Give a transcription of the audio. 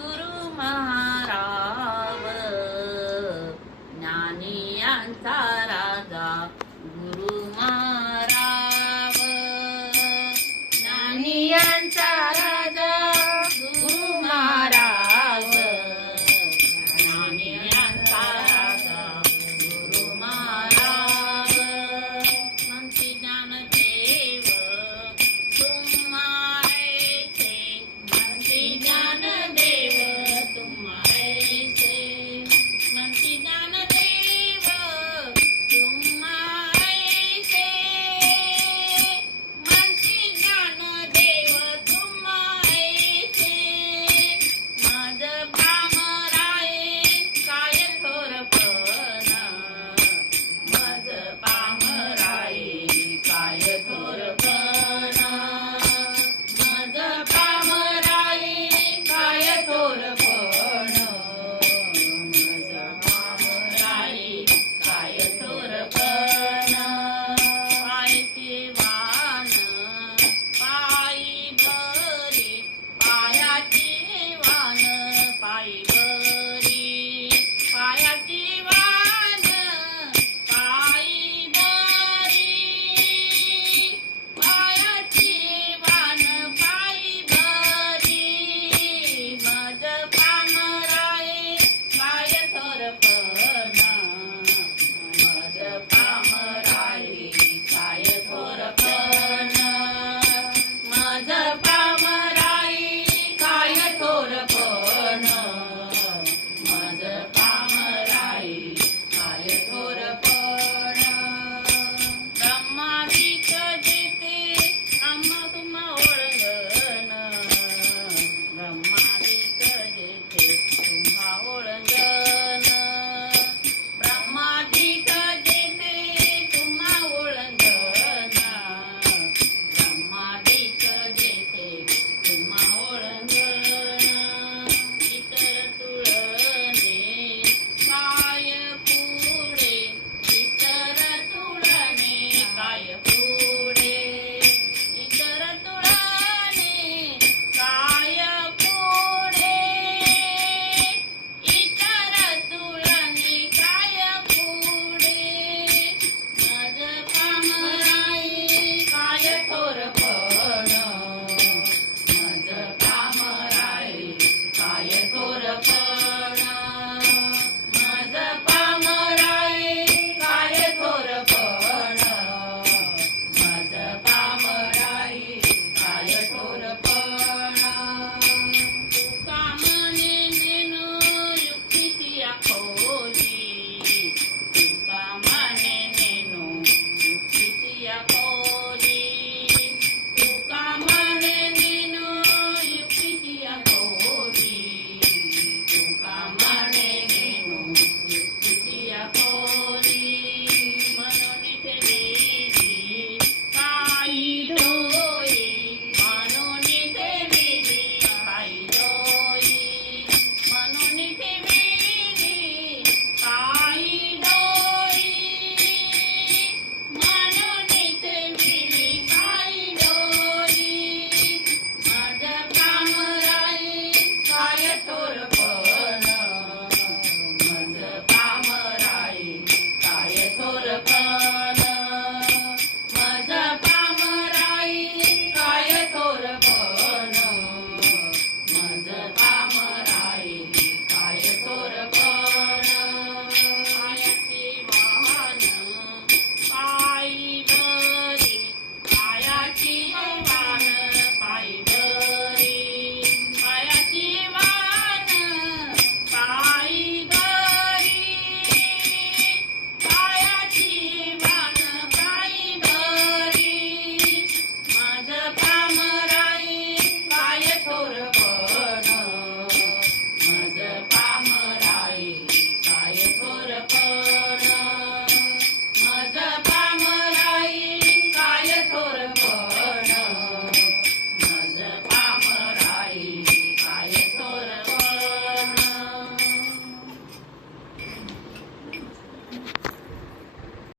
Guru Maharao ज्ञानियांचा